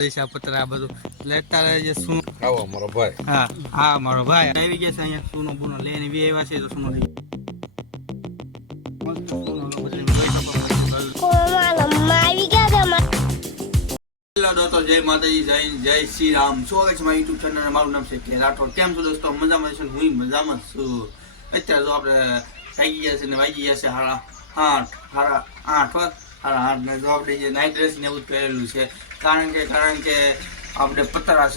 પૈસા પત્ર આ બધું. એટલે અત્યારે જે સુનો આવો મારો ભાઈ. હા હા મારો ભાઈ. આવી ગયા છે અહીંયા સુનો બુનો લઈને. બી આવ્યા છે તો સુનો લઈ દોસ્તો જય માતાજી જય જય શ્રી રામ. સ્વાગત છે મારા યુટ્યુબ ચેનલ મારું નામ છે કે રાઠોડ કેમ છો દોસ્તો? મજામાં છે? હું મજામાં છું. અત્યારે તો આપણે થાકી ગયા છે ને વાગી ગયા છે હાડા આઠ હાડા આઠ હાડા આઠ ને જો આપણે જે નાઇટ ડ્રેસ ને એવું પહેરેલું છે. કારણ કે કારણ કે આપણે પતરા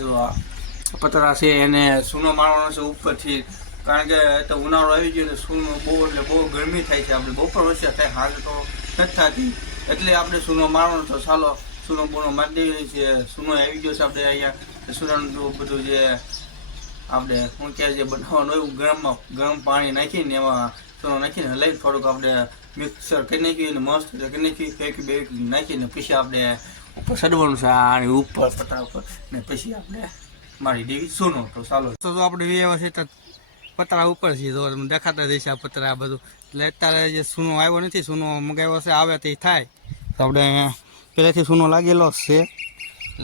પતરાશે એને સૂનો મારવાનો છે ઉપરથી. કારણ કે તો ઉનાળો આવી ગયો ને સૂનો બહુ એટલે બહુ ગરમી થાય છે. આપણે બપોર વચ્ચે થાય, હાલ તો નથી થતી. એટલે આપણે સૂનો મારવાનો તો ચાલો, સૂનો બૂનો મારી દેવી છે. સૂનો આવી ગયો છે આપણે અહીંયા. સૂનાનું બધું જે આપણે શું કહે જે બનાવવાનું હોય એવું ગરમમાં ગરમ પાણી નાખીને એમાં સૂનો નાખીને હલાવી થોડુંક આપણે મિક્સર કરી નાખ્યું અને મસ્ત કરી નાખ્યું. ફેંકી બેકી નાખીને પછી આપણે ઉપર સડવાનું છે, આ ઉપર પતરા ઉપર. ને પછી આપણે મારી દેવી સૂનો તો ચાલો. તો આપણે વ્યવસ્થિત પતરા ઉપર છે તો દેખાતા જઈશ આ પતરા બધું. એટલે અત્યારે જે સૂનો આવ્યો નથી, સૂનો મગાવ્યો છે, આવે તે થાય. તો આપણે પહેલેથી સૂનો લાગેલો જ છે.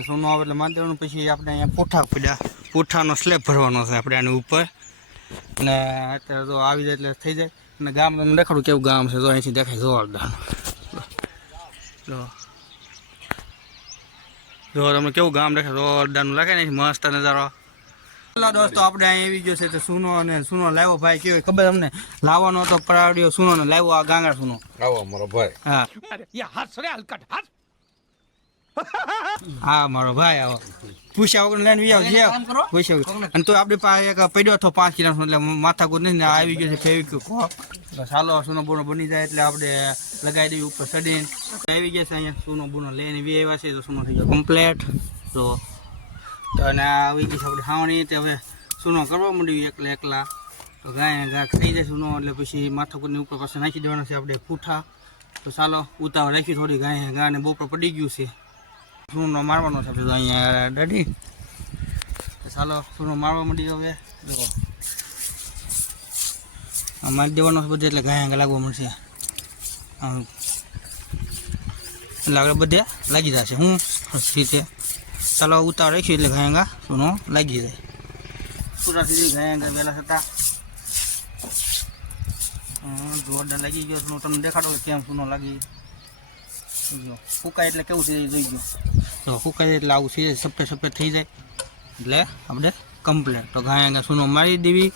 સૂનો આવે એટલે દેવાનું, પછી આપણે અહીંયા પોઠા પડ્યા. પોઠાનો સ્લેબ ભરવાનો છે આપણે આની ઉપર. અને અત્યારે તો આવી જાય એટલે થઈ જાય. અને ગામ તમને દેખાડું કેવું ગામ છે તો અહીંથી દેખાય જોરદાર. જો જો તમને કેવું ગામ દેખાય? જોરદારનું લાગે ને મસ્ત નજારો. હેલો દોસ્તો આપણે અહીં આવી ગયો છે તો સુનો અને સુનો લાવ્યો ભાઈ કેવી ખબર તમને? લાવવાનો હતો પરાડ્યો સુનો ને લાવ્યો આ ગાંગા સુનો. આવો મારો ભાઈ. હા. હા મારો ભાઈ આવો. પૂછ્યા વગર લઈને વી આવજે પૂછ્યા વગર. અને તો આપણે પાસે એક પડ્યો હતો પાંચ કિલો એટલે માથાકૂટ નહીં આવી ગયો છે ફેવિક્વિક કોપ તો ચાલો સુનો બુનો બની જાય એટલે આપણે લગાવી દઈએ ઉપર ચડીને. આવી ગયા છે અહીંયા સુનો બુનો લઈને વી આવ્યા છે તો સુનો થઈ ગયો કમ્પ્લેટ તો અને આવી ગઈ છે આપણે ખાવાની તે હવે સુનો કરવા માંડ્યું એકલા એકલા. તો ગાય ગાય ખાઈ જાય સુનો એટલે પછી માથાકૂટની ઉપર પાસે નાખી દેવાના છે આપણે ફૂઠા. તો ચાલો ઉતાવળ રાખી થોડી ગાય ગાને બપોર પડી ગયું છે. સૂનો મારવાનો છે. આપણે અહીંયા ડડી. ચાલો સૂનો મારવા માંડી હવે. જો. આ મારી દેવાનો છે બધે, એટલે ગાય લાગવા મળશે એટલે આગળ બધે લાગી જશે. હું? રીતે ચાલો ઉતાર રાખ્યું એટલે ગાયંગા સૂનો લાગી જાય. પૂરા સુધી ગાયંગા વહેલા થતા. જોરદાર લાગી ગયો હું તમને દેખાડો કેમ સૂનો લાગી જો, ફૂકાય એટલે કેવું થઈ જોઈ ગયો. તો ફૂકાય એટલે આવું જાય સફેદ સફેદ થઈ જાય. એટલે આપણે કમ્પ્લેટ તો ગાયંગા સૂનો મારી દેવી.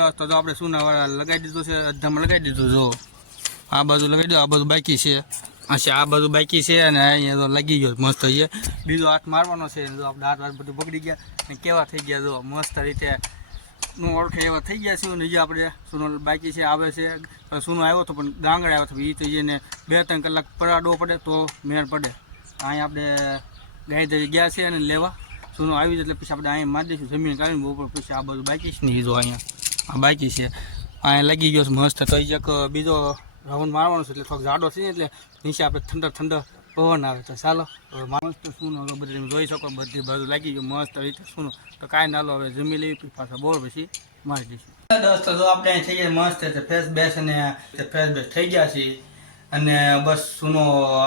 દોસ્તો તો આપણે સુનાવાળા લગાવી દીધું છે, અડધામાં લગાવી દીધું, જો. આ બાજુ લગાવી દો, આ બાજુ બાકી છે. અચ્છા આ બાજુ બાકી છે અને અહીંયા તો લાગી ગયો, મસ્ત છે. બીજો હાથ મારવાનો છે, જો આપણે હાથ હાથ બધું પકડી ગયા અને કેવા થઈ ગયા, જો. મસ્ત રીતે નું ઓળખે એવા થઈ ગયા છે અને જે આપણે સુનો બાકી છે, આવે છે. સુનો આવ્યો હતો પણ ગાંગડા આવ્યો હતો એ તો એને બે ત્રણ કલાક પરાડવો પડે તો મેળ પડે. અહીંયા આપણે ગાય દઈ ગયા છે અને લેવા. સુનો આવી એટલે પછી આપણે અહીંયા મારી દઈશું, જમીન કાઢીને બપોર પછી આ બધું બાકી છે ને એ અહીંયા. બાકી છે. અહીંયા લાગી ગયો છે મસ્ત. તો એક બીજો રાઉન્ડ મારવાનો છે, એટલે થોડોક જાડો છે એટલે નીચે આપણે ઠંડો ઠંડો પવન આવે. તો ચાલો મસ્ત શું બધું તમે જોઈ શકો બધી બાજુ લાગી ગયું, મસ્ત રીતે શું તો કાંઈ ના લો હવે જમી લેવી પાછા બોર પછી મારી દઈશું દોસ્તો, જો આપણે થઈ ગયા મસ્ત છે ફેસ બેસ અને ફેસ બેસ થઈ ગયા છે અને બસ સૂનો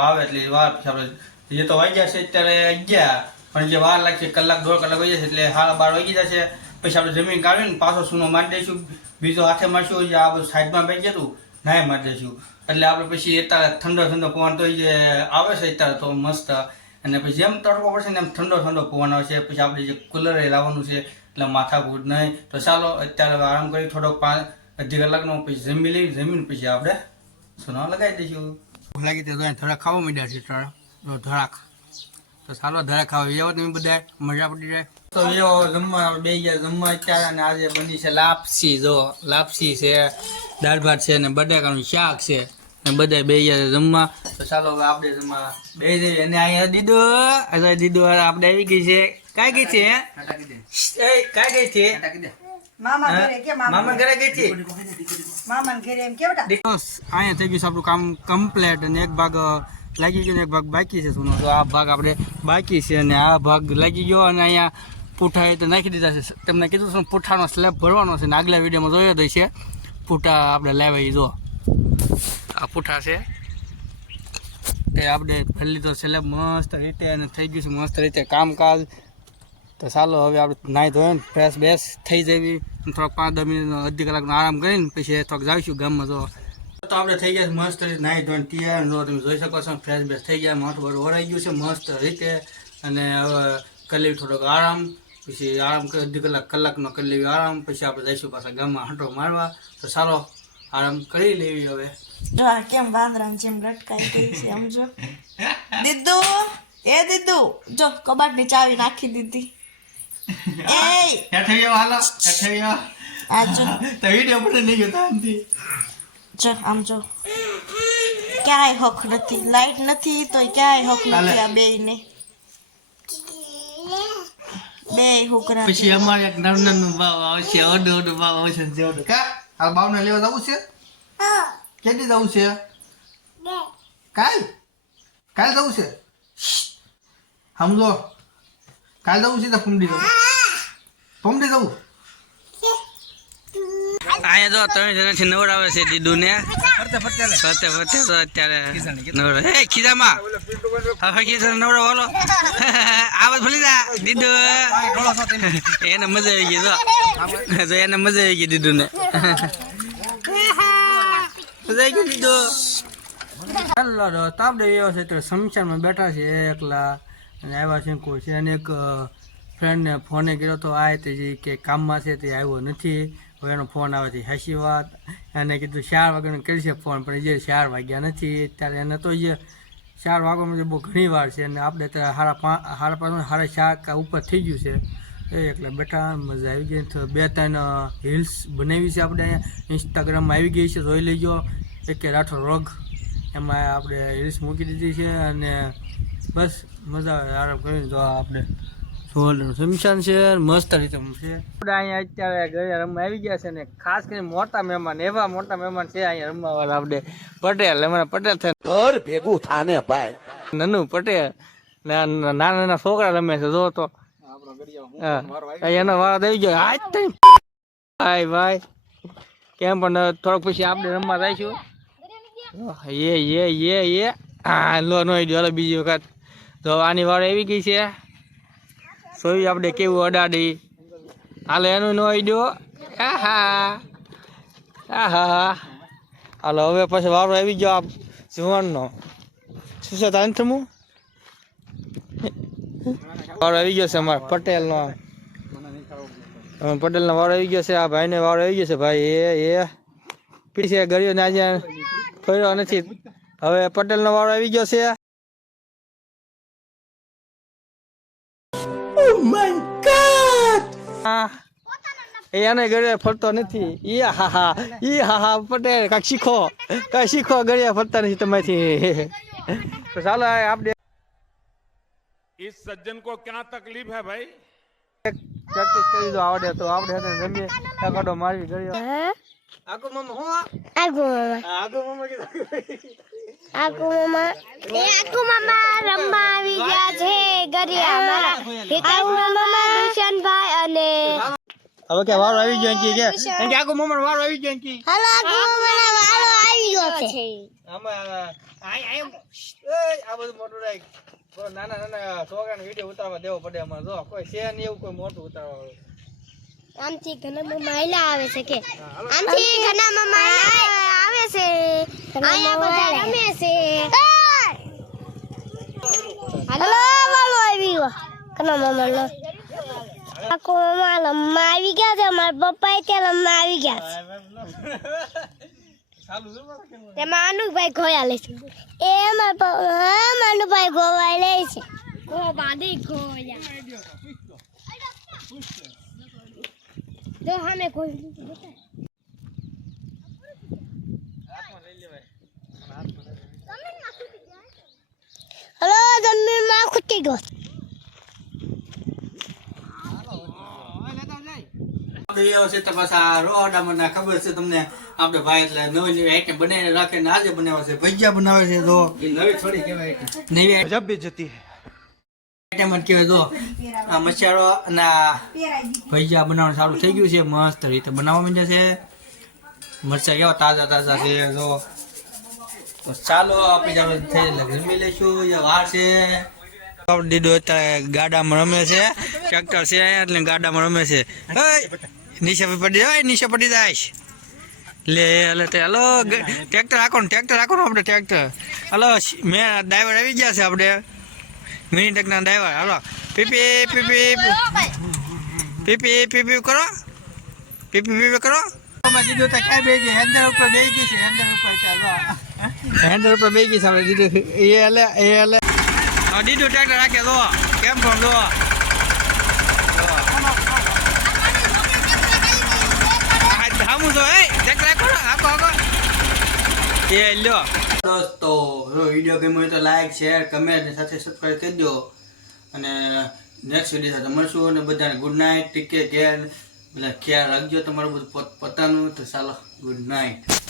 આવે એટલે વાર પછી આપણે જે તો વાગ્યા છે અત્યારે અગિયાર, પણ જે વાર લાગશે, કલાક, દોઢ કલાક વાગી જશે એટલે સાડા બાર વાગી જશે. પછી આપણે જમીન કાઢીને પાછો સૂનો મારી દઈશું. બીજો હાથે મારશું જે આ બધું સાઈડમાં બેસી જતું નાય મારી દઈશું. એટલે આપણે પછી અત્યારે ઠંડો ઠંડો પવન તો જે આવે છે અત્યારે તો મસ્ત. અને પછી જેમ તડકો પડશે ને એમ ઠંડો ઠંડો પવન આવશે. પછી આપણે જે કુલર એ લાવવાનું છે, એટલે માથાકૂટ નહીં. તો ચાલો, અત્યારે આરામ કરી થોડોક પાંચ અડધી કલાકનો પછી જમી લઈ, જમીન પછી આપણે સોના લગાવી દઈશું. લાગી તો થોડા ખાવા માંડ્યા છે ધડાક તો સારો ધરા ખાવ એવો તમે બધા મજા પડી જાય? તો એવો જમવા બે ગયા જમવા અત્યારે અને આજે બની છે લાપસી જો. લાપસી છે દાળ ભાત છે ને બટાકાનું શાક છે. ને બધા બે ગયા જમવા. તો ચાલો હવે આપણે જમવા બે જઈએ. અને અહીંયા દીદો અહીંયા દીદો આપણે આવી ગઈ છે. કાઈ ગઈ છે હે? એ ગઈ છે? મામા ઘરે કે મામા? મામા ઘરે ગઈ છે? મામા ઘરે એમ કેવડા અહીંયા થઈ ગયું છે આપણું કામ કમ્પ્લેટ અને એક ભાગ લાગી ગયો ને એક ભાગ બાકી છે સોનો. તો આ ભાગ આપણે બાકી છે અને આ ભાગ લાગી ગયો અને અહીંયા પૂઠા એ તો નાખી દીધા છે. તમને કીધું છે પૂઠાનો સ્લેબ ભરવાનો છે ને આગલા વિડીયોમાં જોયો તો છે પૂઠા આપણે લાવ્યા ઈ જો. આ પૂઠા છે. તે આપણે ભરી લીધો સ્લેબ મસ્ત રીતે અને થઈ ગયું છે મસ્ત રીતે કામકાજ. તો ચાલો હવે આપણે નાહી ધોઈને ફ્રેશ બેસ થઈ જવી થોડોક પાંચ દસ મિનિટનો અડધી કલાકનો આરામ કરીને પછી થોડોક જાવીશું ગામમાં જો. તો આપણે થઈ ગયા મસ્ત રીતે નાહી ધોઈને તૈયાર જો તમે જોઈ શકો છો ફ્રેશ બેસ થઈ ગયા માથું બધું ઓરાઈ ગયું છે મસ્ત રીતે. અને હવે કરી લેવી થોડોક આરામ પછી આરામ કરી અડધી કલાક કલાકનો કરી લેવી આરામ પછી આપણે જઈશું પાછા ગામમાં હાંટો મારવા. તો સારો આરામ કરી લેવી હવે. જો આ કેમ વાંદરાની જેમ લટકાઈ ગઈ છે સમજો. દીદુ એ દીદુ જો કબાટની ચાવી નાખી દીધી. એ હાલો આ જો. તો વિડિયો પણ નહીં ગયો જો આમ જો ક્યાંય હક નથી લાઈટ નથી તો ક્યાંય હક નથી આ બેય ને બે હુકરા પછી અમારે એક નાનું નાનું ભાવ આવશે ઓડો ઓડો ભાવ આવશે જે ઓડો કા આ ભાવને લેવા જવું છે કેદી જવું છે કાલ કાલ જવું છે સમજો કાલ જવું છે તો પમડી જવું પમડી જવું અહીંયા જો ત્રણ છે નવડાવે છે દીદુ ને ફરતે ફરતે ફરતે તો અત્યારે નવડાવે. હે ખીજામાં. હવે ખીજા નવડાવો હાલો. આવાજ ભૂલી જા દીદુ. એને મજા આવી ગઈ જો. જો એને મજા આવી ગઈ દીદુ ને મજા આવી ગઈ દીદુ. ચાલો તો તાપડે એવો છે તો શમશાનમાં બેઠા છે એકલા. અને આવ્યા છે કોઈ છે અને એક ફ્રેન્ડને ફોને કર્યો તો આ તે જે કે કામમાં છે તે આવ્યો નથી. હવે એનો ફોન આવે છે હાસી વાત. એને કીધું ચાર વાગ્યાનો કરશે ફોન, પણ જે ચાર વાગ્યા નથી. ત્યારે એને તો જે ચાર વાગ્યામાં બહુ ઘણી વાર છે. અને આપણે ત્યાં સાડા પાંચ સાડા પાંચ સાડા ચાર ઉપર થઈ ગયું છે. એ એટલે બેઠા મજા આવી ગઈ બે ત્રણ હિલ્સ બનાવી છે આપણે. ઇન્સ્ટાગ્રામમાં આવી ગઈ છે, જોઈ લેજો. એક રાઠો રોગ. એમાં આપણે હિલ્સ મૂકી દીધી છે અને બસ મજા આવે, આરામ કરીને જો આપણે સોલનું શમશાન છે મસ્ત રીતે છે. આપણે અહીંયા અત્યારે ઘરે રમવા આવી ગયા છે ને ખાસ કરીને મોટા મહેમાન એવા મોટા મહેમાન છે અહીંયા રમવા વાળા આપણે. પટેલ અમારા પટેલ થાય ઘર ભેગું થાને ભાઈ. નનુ પટેલ ને નાના નાના છોકરા રમે છે જો તો. એનો વાળો દઈ ગયો. આજ તઈ ભાઈ ભાઈ. કેમ પણ થોડોક પછી આપણે રમવા જઈશું. યે એ યે એ. હા લો નો બીજી વખત. તો આની વાળ આવી ગઈ છે. સોઈ આપણે કેવું અડાડી? હાલે, એનું નો આઈડિયો આહા. આહા. હાલો, હવે પછી વાળો આવી ગયો આ જુવાનનો. શું છે, તાન થમું? વાળો આવી ગયો છે અમારા પટેલનો પટેલનો વાળો આવી ગયો છે, આ ભાઈને વાળો આવી ગયો છે, ભાઈ, એ એ. પીછે ગળ્યો ને આજે ફર્યો નથી. હવે પટેલનો વાળો આવી ગયો છે. એને ગળે ફરતો નથી ઈ હા હા ઈ હા હા પટેલ કાંઈક શીખો કાંઈ શીખો ગળે ફરતા નથી તમારીથી તો ચાલો આ આપણે इस सज्जन को क्या तकलीफ है भाई પ્રેક્ટિસ કરી દો આવડે તો આવડે તો રમીએ ટકાડો મારી ગળ્યો હા આગો મમ્મા હું આગુ મામા આગો મમ્મા કીધું આગુ મામા એ આગુ મામા રમવા આવી ગયા છે ગરિયા મારા આગુ મામા દુષ્યંતભાઈ અને હવે કે વારો આવી ગયો કે કે એમ કે આગો મમણ વારો આવી ગયો કે. હાલો આગુ મમણ વાળો આવી ગયો છે. આમાં આય આય એ આ બધું મોટું રાખ નાના નાના છોકરાને વીડિયો ઉતારવા દેવો પડે અમારે. જો કોઈ છે ને એવું કોઈ મોટું ઉતારવા વાળું. આમથી ઘણા મામા આયલા આવે છે કે. આમથી ઘણા મામા આવે છે. આયા બધા રમે છે. હાલો વાલો આવી ગયો. ઘણા મામા મામા લમ્મા આવી ગયા છે મારા પપ્પા ત્યાં લમ્મા આવી ગયા છે. તેમાં અનુભાઈ ગોયા લે છે. એ મારા અનુભાઈ ગોવા લે છે. ગો બાંધી ગોયા જો હમે કોઈ હલો જમીનમાં ખૂટી ગયો થઈ આવશે તો પાછા ના ખબર છે તમને. આપણે ભાઈ એટલે નવી નવી આઈટમ બનાવીને રાખે ને આજે બનાવે છે ભજીયા બનાવે છે તો. નવી થોડી કહેવાય નવી આઈટમ જ કહેવાય જો આ મસાલો અને ભજીયા બનાવવાનું સારું થઈ ગયું છે મસ્ત રીતે બનાવવા માંડ્યા છે. મરચા કેવા તાજા તાજા છે જો. તો ચાલો આપણે જાણે થઈ જમી લઈશું વાર છે. દીદો અત્યારે ગાડામાં રમે છે ટ્રેક્ટર છે એટલે ગાડામાં રમે છે. નીચે પડી જાય નીચે પડી જાય. લે એટલે તે હલો ટ્રેક્ટર રાખો ને ટ્રેક્ટર રાખો ને આપણે ટ્રેક્ટર. હલો મેં ડ્રાઈવર આવી ગયા છે આપણે. મિની ટ્રેકના ડ્રાઈવર હાલો. પીપી પીપી પીપી પીપી કરો. પીપી પીપી કરો. દીધું તો કાંઈ બે ગઈ હેન્ડલ ઉપર બે ગઈ છે હેન્ડલ ઉપર ચાલો હેન્ડલ ઉપર બે ગઈ છે આપણે દીધું એ એટલે એ એટલે દીધું ટ્રેક્ટર રાખે દો કેમ પણ દો હામું છો એ ટ્રેક્ટર રાખો ને હાકો હાકો એ લ્યો. દોસ્તો વીડિયો ગમ્યો તો લાઈક શેર કમેન્ટ સાથે સબસ્ક્રાઈબ કરી દો. અને નેક્સ્ટ વીડિયો સાથે મળશું અને બધાને ગુડ નાઇટ ટીકે કેર બધા ખ્યાલ રાખજો તમારું બધું પોત પોતાનું તો ચાલો ગુડ નાઇટ